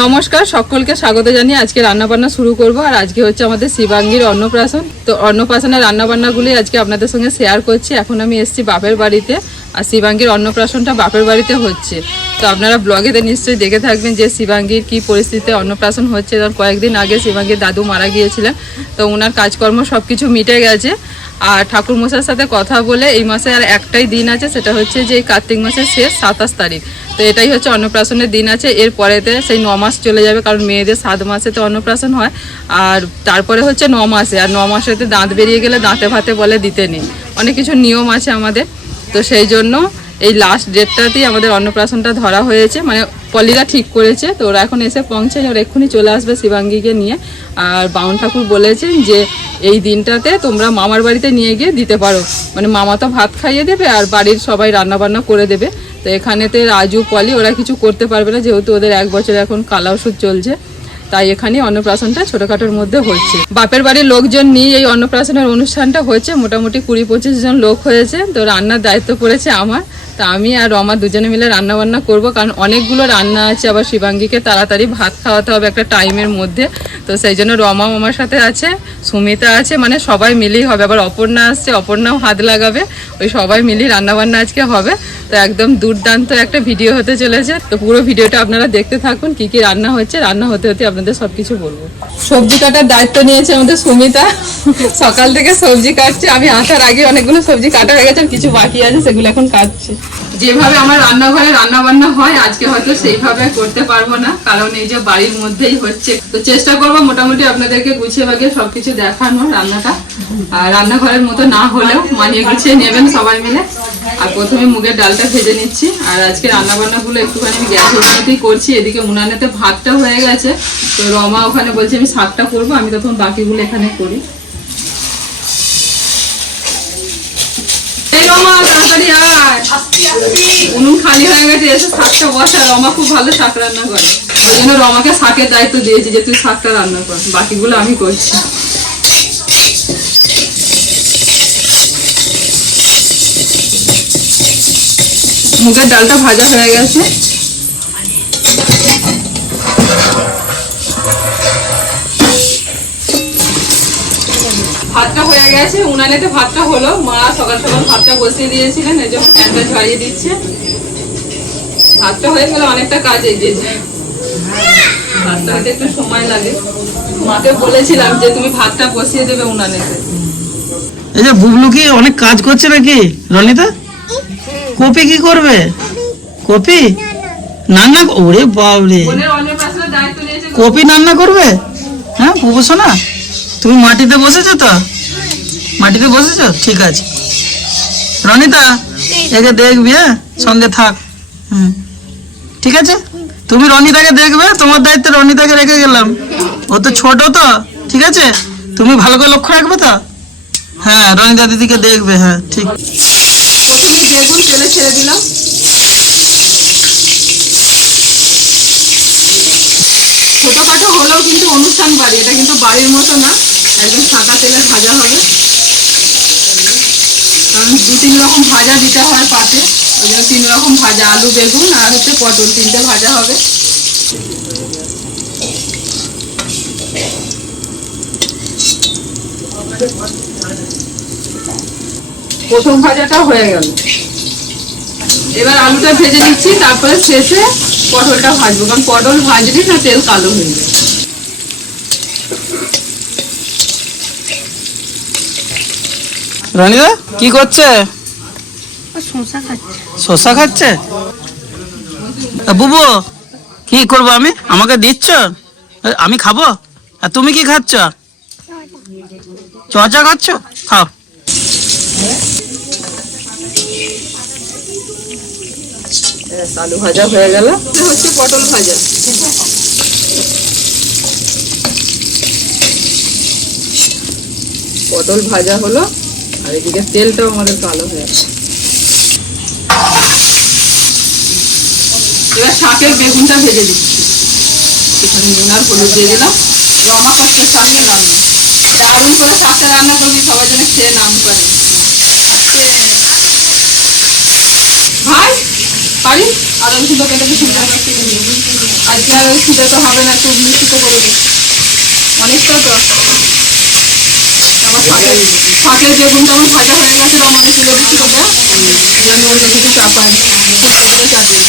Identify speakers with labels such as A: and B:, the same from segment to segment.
A: নমস্কার, সকলকে স্বাগত জানিয়ে আজকে রান্নাবান্না শুরু করব। আর আজকে হচ্ছে আমাদের শিবাঙ্গীর অন্নপ্রাশন। তো অন্নপ্রাশনের রান্নাবান্নাগুলি আজকে আপনাদের সঙ্গে শেয়ার করছি। এখন আমি এসছি বাপের বাড়িতে। আর শিবাঙ্গীর অন্নপ্রাশনটা বাপের বাড়িতে হচ্ছে। তো আপনারা ব্লগেতে নিশ্চয়ই দেখে থাকবেন যে শিবাঙ্গীর কি পরিস্থিতিতে অন্নপ্রাশন হচ্ছে। তার কয়েকদিন আগে শিবাঙ্গীর দাদু মারা গিয়েছিলেন। তো ওনার কাজকর্ম সব কিছু মিটে গেছে। আর ঠাকুর মশাইয়ের সাথে কথা বলে এই মাসে আর একটাই দিন আছে, সেটা হচ্ছে যে কার্তিক মাসের শেষ সাতাশ তারিখ। তো এটাই হচ্ছে অন্নপ্রাশনের দিন আছে। এর পরেতে সেই ন মাস চলে যাবে, কারণ মেয়েদের সাত মাসে তো অন্নপ্রাশন হয়। আর তারপরে হচ্ছে ন মাসে। আর ন মাসেতে দাঁত বেরিয়ে গেলে দাঁতে ভাতে বলে দিতে নেই। অনেক কিছু নিয়ম আছে আমাদের। তো সেই জন্য এই লাস্ট ডেটটাতেই আমাদের অন্নপ্রাশনটা ধরা হয়েছে। মানে পলিরা ঠিক করেছে, তো ওরা এখন এসে পৌঁছায় ওরা এক্ষুনি চলে আসবে শিবাঙ্গীকে নিয়ে। আর বাউন ঠাকুর বলেছেন যে, এই দিনটাতে তোমরা মামার বাড়িতে নিয়ে গিয়ে দিতে পারো। মানে মামা তো ভাত খাইয়ে দেবে আর বাড়ির সবাই রান্না বান্না করে দেবে। তো এখানেতে রাজু পলি ওরা কিছু করতে পারবে না, যেহেতু ওদের এক বছর এখন কালা ওষুধ চলছে। তাই এখানে অন্নপ্রাশনটা ছোটখাটোর মধ্যে হচ্ছে। বাপের বাড়ির লোকজন নিয়ে এই অন্নপ্রাশনের অনুষ্ঠানটা হয়েছে। মোটামুটি কুড়ি পঁচিশ জন লোক হয়েছে। তো রান্নার দায়িত্ব পড়েছে আমার। তা আমি আর রমা দুজনে মিলে রান্না বান্না করব, কারণ অনেকগুলো রান্না আছে। আবার শিবাঙ্গীকে তাড়াতাড়ি ভাত খাওয়াতে হবে একটা টাইমের মধ্যে। তো সেই জন্য রমা আমার সাথে আছে, সুমিতা আছে মানে সবাই মিলেই হবে। আবার অপর্ণা আসছে, অপর্ণাও হাত লাগাবে। ওই সবাই মিলেই রান্না বান্না আজকে হবে। তো একদম দুর্দান্ত একটা ভিডিও হতে চলেছে। তো পুরো ভিডিওটা আপনারা দেখতে থাকুন, কি কি রান্না হচ্ছে। রান্না হতে হতে আপনাদের সব কিছু বলব। সবজি কাটার দায়িত্ব নিয়েছে আমাদের সুমিতা। সকাল থেকে সবজি কাটছে। আমি আসার আগে অনেকগুলো সবজি কাটা হয়ে গেছে কিছু বাকি আছে, সেগুলো এখন কাটছে। যেভাবে আমার রান্নাঘরে রান্না বান্না হয়, আজকে হয়তো সেইভাবে করতে পারব না, কারণ এই যে বাড়ির মধ্যেই হচ্ছে। তো চেষ্টা করব মোটামুটি আপনাদেরকে গুছিয়ে বাগিয়ে সবকিছু দেখানো রান্নাটা। আর রান্নাঘরের মতো না হলেও মানিয়ে গুছিয়ে নেবেন সবাই মিলে। আর প্রথমে মুগের ডালটা ভেজে নিচ্ছি। আর আজকে রান্না বান্নাগুলো একটুখানি আমি গ্যাসের উনানেতেই করছি, এদিকে উনানেতে ভাতটা হয়ে গেছে। তো রমা ওখানে বলছে, আমি শাকটা করব, আমি তখন বাকিগুলো এখানে করি। রমাকে শাকের দায়িত্ব দিয়েছি যে, তুই শাকটা রান্না কর। বাকিগুলো আমি করছি। মুগের ডালটা ভাজা হয়ে গেছে। গেছে উনানেতে ভাতটা হলো। মা সকাল সকাল ভাতটা বসিয়ে দিয়েছিলেন এই যে ফ্যানটা ঝাড়িয়ে দিচ্ছে। ভাতটা হয়ে গেলে অনেকটা কাজ এগিয়ে যায়। ভাতটা হতে একটু সময় লাগে। মাকে বলেছিলাম যে তুমি ভাতটা বসিয়ে দেবে উনানেতে।
B: এই যে বুবলু কি অনেক কাজ করছে নাকি রনিতা? কপি কি করবে? কপি? রান্না ওরে বাবরে কপি রান্না করবে? হ্যাঁ বুবুসো না তুমি মাটিতে বসেছো তো? মাটিতে বসেছো? ঠিক আছে। রনিতা, একে দেখবি হ্যাঁ? সঙ্গে থাক। হুম। ঠিক আছে? তুমি রনিতাকে দেখবে, তোমার দায়িত্বে রনিতাকে রেখে গেলাম। ও তো ছোট তো, ঠিক আছে? তুমি ভালো করে লক্ষ্য রাখবে তো? হ্যাঁ রনিতা দিদিকে দেখবে হ্যাঁ ঠিক।
A: প্রথমে বেগুন তেলে ছেড়ে দিলাম। ছোটখাটো হলেও কিন্তু অনুষ্ঠান বাড়ি, এটা কিন্তু বাড়ির মতো না, একদম সাদা তেলে ভাজা হবে। দু তিন রকম ভাজা দিতে হয় পাতে। ওই জন্য তিন রকম ভাজা, আলু, বেগুন আর হচ্ছে পটল, তিনটে ভাজা হবে। প্রথম ভাজাটা হয়ে গেল। এবার আলুটা ভেজে নিচ্ছি, তারপরে শেষে পটলটা ভাজবো। কারণ পটল ভাজলে না তেল কালো হয়ে যায়।
B: রনিদা কি করছে?
C: শশা খাচ্ছে।
B: শসা খাচ্ছে? তা বুবু কি করব আমি? আমাকে দিচ্ছ? আমি খাব? আর তুমি কি খাচ্ছ? চচা খাচ্ছ? খাও।
A: আলু ভাজা হয়ে গেল। হচ্ছে পটল ভাজা। পটল ভাজা হলো আর এদিকে তেলটাও আমাদের কালো হয়ে গেছে। এবার শাকের বেগুনটা ভেজে দিচ্ছি। এখানে নুন আর হলুদ দিয়ে দিলাম। রমা করছে শাকের রান্না দারুণ করে শাকটা রান্না করবি সবার জন্য খেয়ে নাম করে ভাই, পারি? আরও সুন্দর করে কেটে দিই আজকে আর ওই সুন্দর তো হবে না, একটু মিষ্টিতে করে দিই। অনেকটা তো আমার ভাজা হয়ে গেছে রমাকে তুলে দিচ্ছি ওটা ওই চাপিয়ে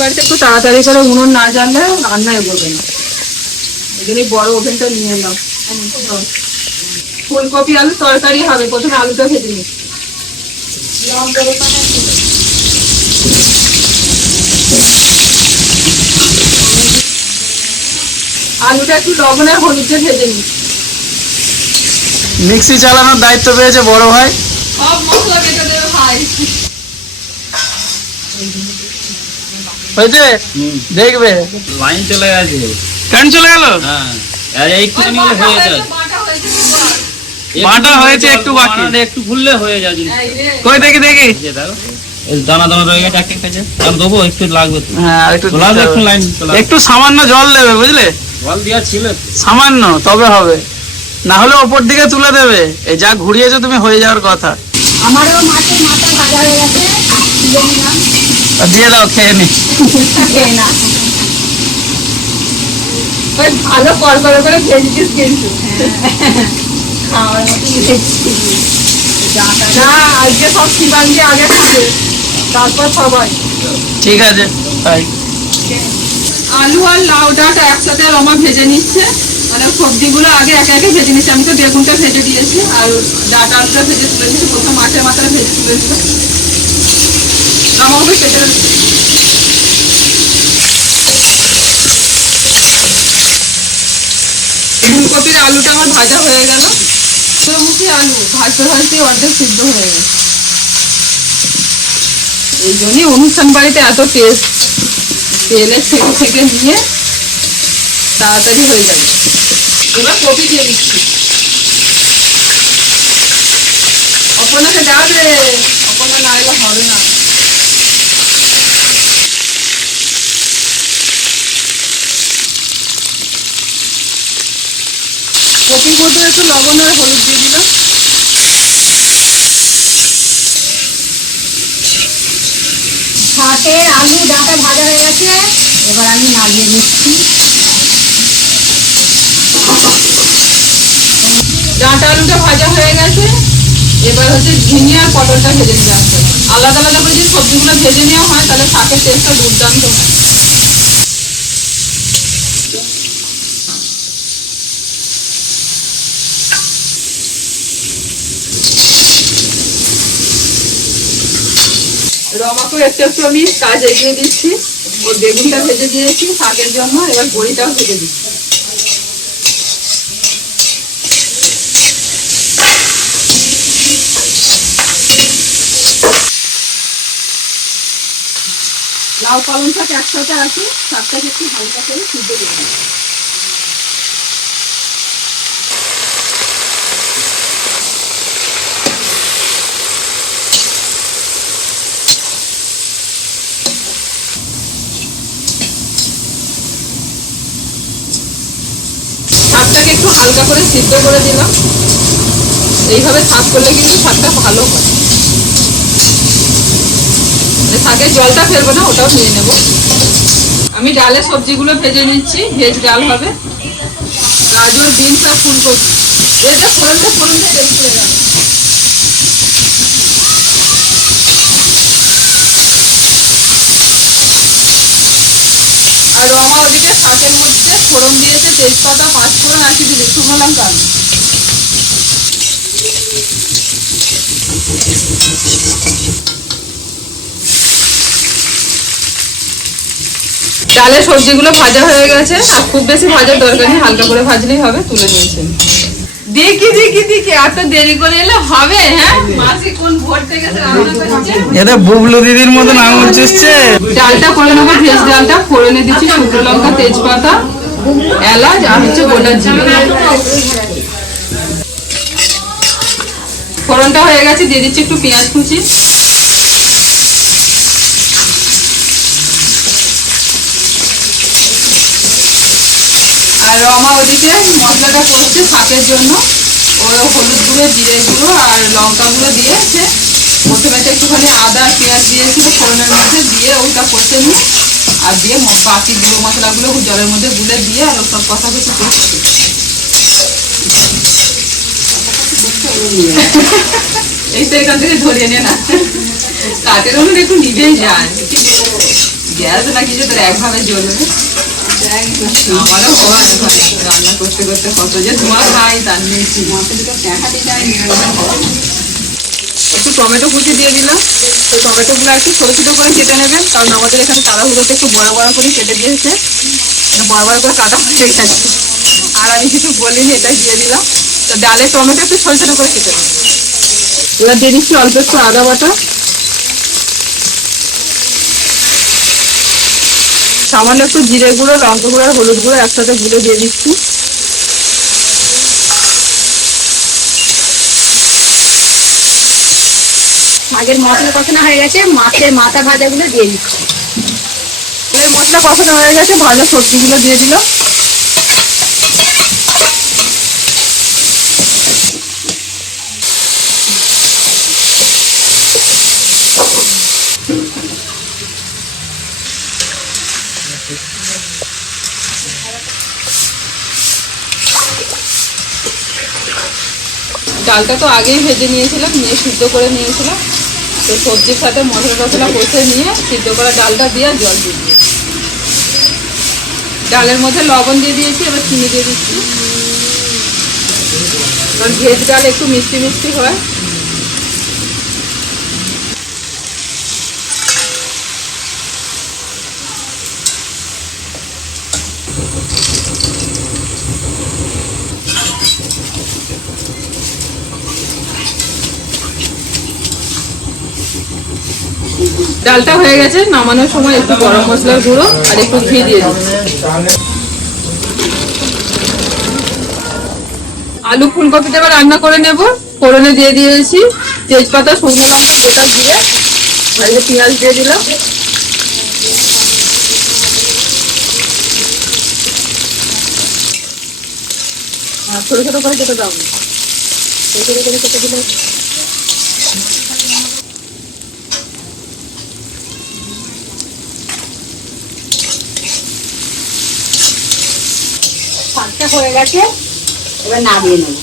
A: বাড়িতে একটু তাড়াতাড়ি করে উনুন না জানলে রান্না এগোবে না। এই জন্যই বড় ওভেনটা নিয়ে এলাম। ফুলকপি আলু তরকারি হবে, প্রথমে আলুটা ভেজে নিই। আলুটা একটু লবণ আর হলুদ ভেজে নিই।
B: মিক্সি চালানোর দায়িত্ব পেয়েছে বড় ভাই।
A: সব মশলা কেটে দেবে ভাই।
B: হয়েছে? দেখবে।
D: লাইন চলে গেছে।
B: কারেন্ট চলে গেল?
D: হ্যাঁ। আর একটুখানি হলে হয়ে যায়
A: বাটা হয়েছে দুবার।
B: বাটা হয়েছে একটু বাকি।
D: একটু ভুললে হয়ে যায়
B: কই দেখি দেখি।
D: দানা দানা রয়ে গেছে এক এক কাছে আর দেবো একটু লাগবে।
B: হ্যাঁ একটু
D: লাইন
B: একটু সামান্য জল দেবে বুঝলে?
D: জল দেওয়া ছিল
B: সামান্য তবে হবে। না হলে ওপর দিকে তুলে দেবে। এই যা ঘুরিয়েছো তুমি হয়ে যাওয়ার কথা।
C: আমারও মাছের মাথা ভাজা হয়ে গেছে। তুলে নিলাম
B: আর দিয়ে দাও খেয়ে নি।
A: ভালো কর করে করে ভেজেছিস কিন্তু।
C: খাওয়ার মতো
A: না আজকে সব শিবাঙ্গি আগে খাবে। তারপর সবাই।
B: ঠিক আছে।
A: আলু আর লাউ ডাঁটা একসাথে রমা ভেজে নিচ্ছে। মানে সবজিগুলো আগে একে একে ভেজে নিচ্ছে। আমি তো বেগুনটা ভেজে দিয়েছি আর ডাঁটা আলুটা ভেজে তুলে দিয়েছি প্রথম মাছের মাথাটা ভেজে তুলে দিল রমাকে কেটে ফুলকপির আলুটা আমার ভাজা হয়ে গেল। সূর্যমুখী আলু ভাজতে ভাজতে অর্ধেক সিদ্ধ হয়ে গেছে। এই জন্যই অনুষ্ঠান বাড়িতে এত টেস্ট তেলে ছেঁকে ছেঁকে নিয়ে তাড়াতাড়ি হয়ে যাবে। এবার কপি দিয়ে দিচ্ছি। অপনাকে রে। অপনা না এলে হবে না। কপির মধ্যে একটু লবণ আর হলুদ দিয়ে দিলাম
C: ভাতের ডাঁটা ভাজা হয়ে গেছে। এবার আমি নামিয়ে নিচ্ছি।
A: ডাঁটা আলুটা ভাজা হয়ে গেছে। এবার হচ্ছে ঝিঙে আর পটলটা ভেজে নিয়ে হবে। আলাদা আলাদা করে যদি সবজিগুলো ভেজে নেওয়া হয়, তাহলে শাকের টেস্টটা দুর্দান্ত হয়। রমাকেও একটু একটু আমি কাজ এগিয়ে দিচ্ছি। ওর বেগুনটা ভেজে দিয়েছি, শাকের জন্য। এবার বড়িটাও ভেজে দিচ্ছি। লাউ পালং শাক একসাথে আছে, শাকটাকে একটু হালকা করে সিদ্ধ দিচ্ছি শাকটাকে একটু হালকা করে সিদ্ধ করে দিলাম। এইভাবে শাক করলে কিন্তু শাকটা ভালো হয়। মানে শাকের জলটা ফেলব না, ওটাও নিয়ে নেব। আমি ডালের সবজিগুলো ভেজে নিচ্ছি, ভেজ ডাল হবে। গাজর, বিনস আর ফুলকপি। এটা ফোড়নটা ফোড়নটা গেল। আর রমা ওদিকে শাকের মধ্যে ফোড়ন দিয়েছে, তেজপাতা পাঁচ ফোড়ন আর কিছু শুকনো লঙ্কা ডালের সবজিগুলো ভাজা হয়ে গেছে, আর খুব বেশি ভাজার দরকার নেই, হালকা করে ভাজলেই হবে, তুলে নিয়েছেন দেখি দেখি দেখি এত দেরি করে এলে হবে হ্যাঁ? মাসি কোন ভোর থেকে রান্না করছে?
B: এটা বুবলু দিদির মতন আঙুল চুষছে।
A: ডালটা করে নেব ভেজ ডালটা ফোড়নে দিচ্ছি শুকনো লঙ্কা তেজপাতা এলাচ আর হচ্ছে গোটা জিরে। ফোড়নটা হয়ে গেছে দিয়ে দিচ্ছি একটু পেঁয়াজ কুচি। আর রমা ওদিকে মশলাটা করছে শাকের জন্য। ও হলুদ গুঁড়ো, জিরে গুঁড়ো আর লঙ্কা গুঁড়ো দিয়েছে। প্রথমে তো একটুখানি আদা, পেঁয়াজ দিয়েছিল ফোড়নের মধ্যে, দিয়ে ওইটা কষে নিই। আর দিয়ে বাকি গুঁড়ো মশলাগুলো জলের মধ্যে গুলে দিয়ে আর সব কষা কষি করে এই তো এখান থেকে ধরিয়ে নে না। কাঠের উনুন একটু নিভেই যায়। গ্যাস না কিছু তোর একভাবে জ্বলবে। আমারও রান্না করতে করতে যে। একটু টমেটো কুচি দিয়ে দিলাম। তো টমেটোগুলো একটু ছোটো ছোটো করে কেটে নেবেন, কারণ আমাদের এখানে তাড়াহুড়োতে একটু বড় বড় করে কেটে দিয়েছে। মানে বড় বড় করে কাটা হয়ে গেছে। আর আমি কিছু বলিনি এটা দিয়ে দিলাম। তো ডালে টমেটো একটু ছোটো ছোটো করে কেটে নেবেন এবার দিয়ে দিচ্ছি অল্প একটু আদা বাটা। সামান্য একটু জিরে গুঁড়ো, লঙ্কা গুঁড়ো আর হলুদ গুঁড়ো একসাথে গুঁড়ো দিয়ে দিচ্ছি।
C: আগের মশলা কষানো হয়ে গেছে, মাছের মাথা ভাজাগুলো দিয়ে দিচ্ছি।
A: এবার মশলা কষানো হয়ে গেছে ভাজা সবজিগুলো দিয়ে দিলাম ডালটা তো আগেই ভেজে নিয়েছিলাম, নিয়ে সিদ্ধ করে নিয়েছিলাম। তো সবজির সাথে মশলা টসলা কষে নিয়ে সিদ্ধ করা ডালটা দিয়ে জল দিয়ে ডালের মধ্যে লবণ দিয়ে দিয়েছি, এবার চিনি দিয়ে দিচ্ছি। কারণ ভেজ ডাল একটু মিষ্টি মিষ্টি হয়। ডালটা হয়ে গেছে, নামানোর সময় একটু গরম মশলার গুঁড়ো আর একটু ঘি দিয়ে দিচ্ছি। আলু ফুলকপিটা এবার রান্না করে নেব। ফোড়নে দিয়ে দিয়েছি তেজপাতা, শুকনো লঙ্কা, গোটা দিয়ে আর পেঁয়াজ দিয়ে দিলাম। ছোট ছোট করে কেটে দাও। ছোট ছোট করে কেটে দিলে
C: শাকটা হয়ে গেছে এবার নামিয়ে নেব।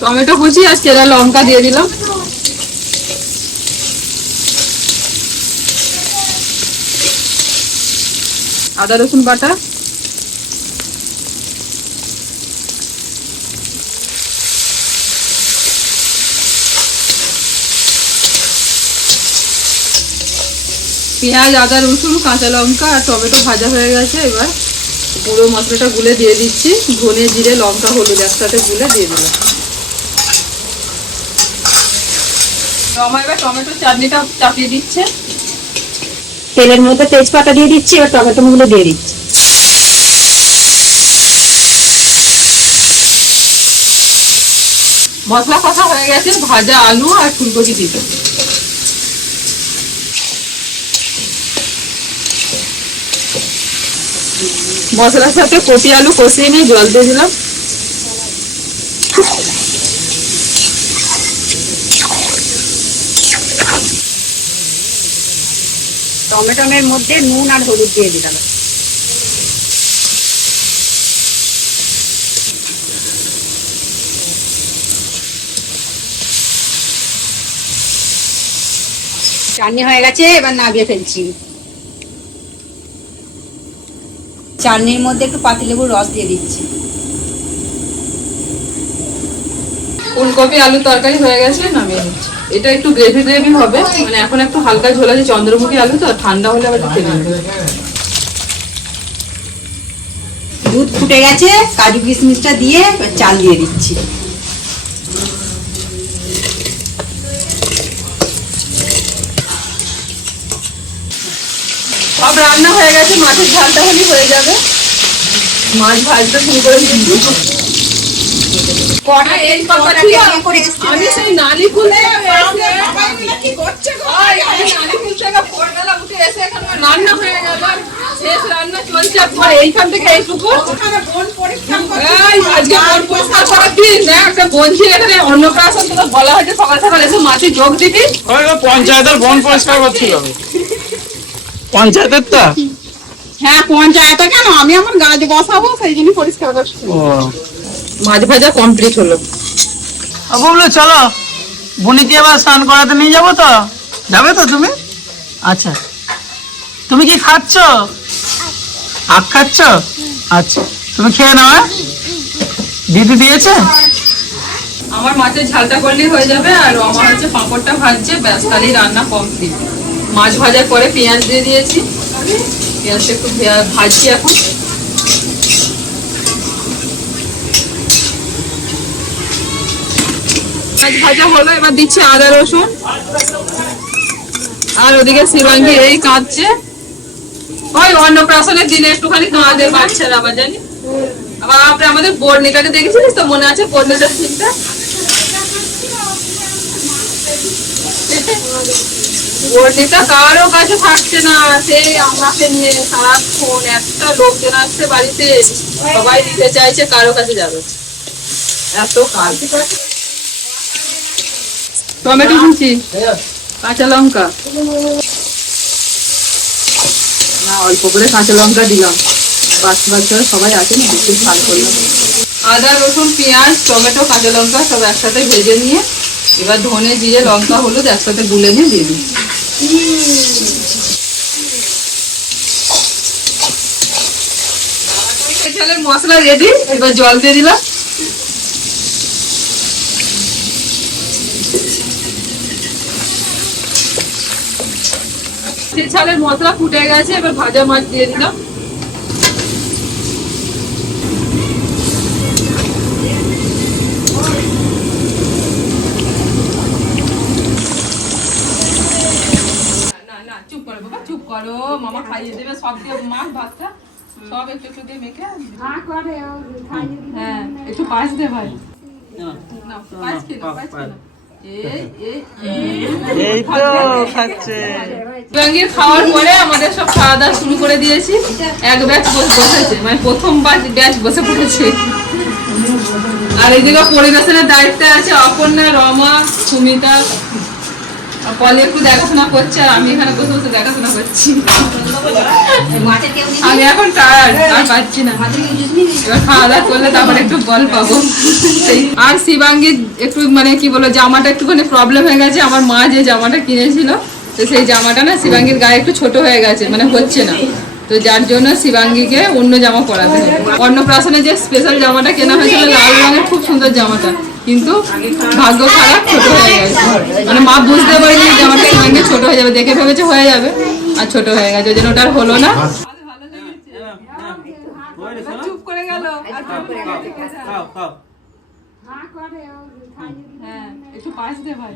A: টমেটো কুচি আর চেরা লঙ্কা দিয়ে দিলাম। আদা রসুন বাটা। পেঁয়াজ আদা রসুন কাঁচা লঙ্কা আর টমেটো ভাজা হয়ে গেছে। এবার পুরো মশলাটা গুলে দিয়ে দিচ্ছি। ধনে জিরে লঙ্কা হলুদ একসাথে গুলে দিয়ে দিলাম। রমা এবার টমেটো চাটনিটা চাপিয়ে দিচ্ছে।
C: তেলের মধ্যে তেজপাতা দিয়ে দিচ্ছি এবার টমেটো গুলো দিয়ে দিচ্ছি।
A: মশলা কষা হয়ে গেছে ভাজা আলু আর ফুলকপি দিতে। মশলার সাথে কপি আলু কষিয়ে নিয়ে জল দিয়ে দিলাম।
C: টমেটোমের মধ্যে নুন আর হলুদ দিয়ে দিলাম। চাটনি হয়ে গেছে, এবার নামিয়ে ফেলছি। চাটনির মধ্যে একটু পাতিলেবুর রস দিয়ে দিচ্ছি।
A: ফুলকপি আলু তরকারি হয়ে গেছে নামিয়ে নিচ্ছি। এটা একটু গ্রেভি গ্রেভি হবে মানে এখন একটু হালকা ঝোল আছে চন্দ্রমুখী আলু তো ঠান্ডা হলে আবার নেবে।
C: দুধ ফুটে গেছে কাজু কিশমিশটা দিয়ে চাল দিয়ে দিচ্ছি।
A: সব রান্না হয়ে গেছে মাছের ঝালটা হলেই হয়ে যাবে মাছ ভাজতে শুরু করে দিচ্ছি
C: কটা
A: এই কথা
C: কটা
A: ঠিক
C: বিয়ে করে এসছে।
A: আমি সেই নালি খুলে ওই, আমি নালি খুল থেকে ভোরবেলা উঠে এসে এখানে আমার রান্না হয়ে গেল আর শেষ রান্না চলছে আর তোমার এইখান থেকে এইটুকু এই, আজকে বোন পরিষ্কার করার দিন দেখ একটা বোন ছিল এখানে অন্নপ্রাশন তোকে বলা হয়েছে সকাল সকাল এসে মাঠে যোগ দিবি
B: পঞ্চায়েতের বন পরিষ্কার করছিল পঞ্চায়েতের তো
E: হ্যাঁ পঞ্চায়েত কেন? আমি আমার গাছ বসাবো সেই জন্য পরিষ্কার করছি
A: মাছ ভাজা কমপ্লিট হলো।
B: বলল চলো বনিকে আবার স্নান করাতে নিয়ে যাব তো। যাবে তো তুমি? আচ্ছা। তুমি কি খাচ্ছ? আখ খাচ্ছ? আচ্ছা। তুমি খেয়ে নাও হ্যাঁ? দিদি দিয়েছে?
A: আমার মাছের ঝালটা করলেই হয়ে যাবে আর আমার হচ্ছে পাঁপড়টা ভাজছে ব্যাস তাহলেই রান্না কমপ্লিট মাছ ভাজার পরে পেঁয়াজ দিয়ে দিয়েছি। পেঁয়াজটা একটু ভাজছি এখন। মাছ ভাজা হলো, এবার দিচ্ছি আদা, রসুন। আর ওদিকে শিবাঙ্গি এই কাঁদছে। ওই অন্নপ্রাশনের দিনে একটুখানি কাঁদে বাচ্চারা, আবার জানি। আবার আমাদের বর্ণিকাকে দেখেছিলিস তো? মনে আছে বর্ণিকার সিনটা বর্ণিকা কারও কাছে থাকছে না। সেই আমাকে নিয়ে সারাক্ষণ একটা লোকজন আসছে বাড়িতে। সবাই নিতে চাইছে, কারও কাছে যাবে এত টমেটো কুচি কাঁচা লঙ্কা? না, অল্প করে কাঁচা লঙ্কা দিলাম। বাচ্চা বাচ্চারা সবাই আছে না? ঝাল করলাম আদা, রসুন, পেঁয়াজ, টমেটো, কাঁচা লঙ্কা সব একসাথে ভেজে নিয়ে এবার ধনে জিরে, লঙ্কা, হলুদ একসাথে গুলে নিয়ে দিয়ে দিই। ঝালের মশলা রেডি এবার জল দিয়ে দিলাম। ছালের মশলা ফুটে গেছে, এবার ভাজা মাছ দিয়ে দিলাম না না চুপ করো বাবা চুপ করো মামা খাইয়ে দেবে সব দিয়ে মাছ ভাতটা সব একটু একটু দিয়ে মেখে হ্যাঁ একটু পাঁচ দে ভাই। না পাঁচ কিলো পাঁচ কিলো এই এই
B: এই তো খাচ্ছে।
A: ব্যাঙ্গের খাওয়ার পরে আমাদের সব খাওয়া দাওয়া শুরু করে দিয়েছি। এক ব্যাচ বসেছে মানে প্রথম ব্যাচ ব্যাচ বসে পড়েছে। আর এদিকে পরিবেশনের দায়িত্বে আছে অপর্ণা রমা সুমিতা পলি একটু দেখাশোনা করছে আর আমি এখানে বসে বসে দেখাশোনা করছি? আমি এখন টায়ার্ড পাচ্ছি না? এবার খাওয়া দাওয়া করলে একটু আর শিবাঙ্গীর একটু মানে কি বলো জামাটা একটুখানি প্রবলেম হয়ে গেছে। আমার মা যে জামাটা কিনেছিল, তো সেই জামাটা না শিবাঙ্গীর গায়ে একটু ছোট হয়ে গেছে মানে হচ্ছে না। তো যার জন্য শিবাঙ্গীকে অন্য জামা পরাতে হবে। অন্নপ্রাশনে যে স্পেশাল জামাটা কেনা হয়েছিল, লাল রঙের, খুব সুন্দর জামাটা। কিন্তু ভাগ্য খারাপ ছোট হয়ে গেছে। মানে মা বুঝতে পারিনি যে জামাটা শিবাঙ্গী ছোট হয়ে যাবে দেখে ভেবেছে হয়ে যাবে আর ছোট হয়ে গেছে ওই জন্য ওটা আর হলো না। চুপ করে গেল হ্যাঁ একটু পাশ দে ভাই।